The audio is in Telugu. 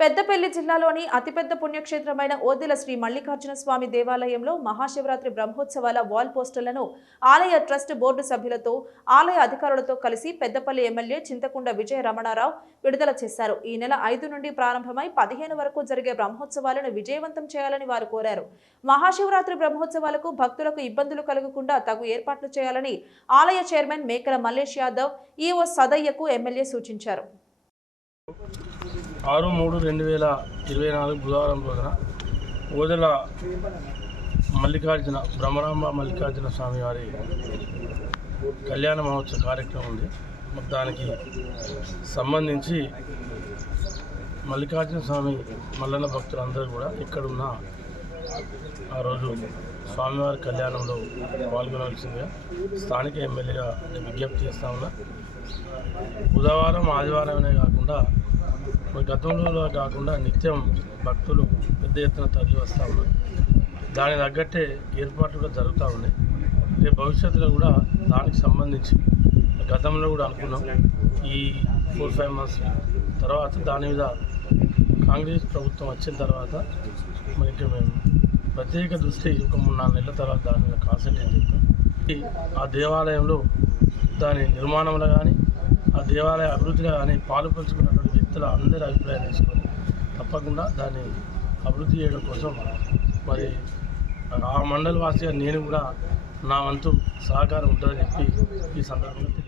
పెద్దపల్లి జిల్లాలోని అతిపెద్ద పుణ్యక్షేత్రమైన ఓదెల శ్రీ మల్లికార్జున స్వామి దేవాలయంలో మహాశివరాత్రి బ్రహ్మోత్సవాల వాల్ పోస్టర్లను ఆలయ ట్రస్ట్ బోర్డు సభ్యులతో ఆలయ అధికారులతో కలిసి పెద్దపల్లి ఎమ్మెల్యే చింతకుండ విజయ రమణారావు విడుదల చేశారు. ఈ నెల 5 నుండి ప్రారంభమై 15 వరకు జరిగే బ్రహ్మోత్సవాలను విజయవంతం చేయాలని వారు కోరారు. మహాశివరాత్రి బ్రహ్మోత్సవాలకు భక్తులకు ఇబ్బందులు కలగకుండా తగు ఏర్పాట్లు చేయాలని ఆలయ చైర్మన్ మేకల మల్లేష్ యాదవ్ ఈఓ సదయ్యకు ఎమ్మెల్యే సూచించారు. 6/3/2024 బుధవారం రోజున ఓదెల మల్లికార్జున బ్రహ్మరాంబ మల్లికార్జున స్వామి వారి కళ్యాణ మహోత్సవ కార్యక్రమం ఉంది. దానికి సంబంధించి మల్లికార్జున స్వామి మల్లన్న భక్తులందరూ కూడా ఇక్కడున్న ఆ రోజు స్వామివారి కళ్యాణంలో పాల్గొనవలసిందిగా స్థానిక ఎమ్మెల్యేగా విజ్ఞప్తి చేస్తా ఉన్నా. బుధవారం ఆదివారమే కాకుండా గతంలో కాకుండా నిత్యం భక్తులు పెద్ద ఎత్తున తరలి వస్తూ ఉన్నారు. దానికి తగ్గట్టే ఏర్పాట్లు కూడా జరుగుతూ ఉన్నాయి. రేపు భవిష్యత్తులో కూడా దానికి సంబంధించి గతంలో కూడా అనుకున్నాం. ఈ 4-5 మంత్స్ తర్వాత దాని మీద కాంగ్రెస్ ప్రభుత్వం వచ్చిన తర్వాత మనకి మేము ప్రత్యేక దృష్టి ఒక 3-4 నెలల తర్వాత దాని మీద కాన్సన్ట్రేట్ చేస్తాం. ఆ దేవాలయంలో దాని నిర్మాణంలో కానీ ఆ దేవాలయ అభివృద్ధిలో కానీ పాలు పంచుకున్నటువంటి వ్యక్తుల అందరి అభిప్రాయం తీసుకొని తప్పకుండా దాన్ని అభివృద్ధి చేయడం కోసం మరి ఆ మండల వాసిగా నేను కూడా నా వంతు సహకారం ఉంటుందని చెప్పి ఈ సందర్భంగా తెలియజేస్తాను.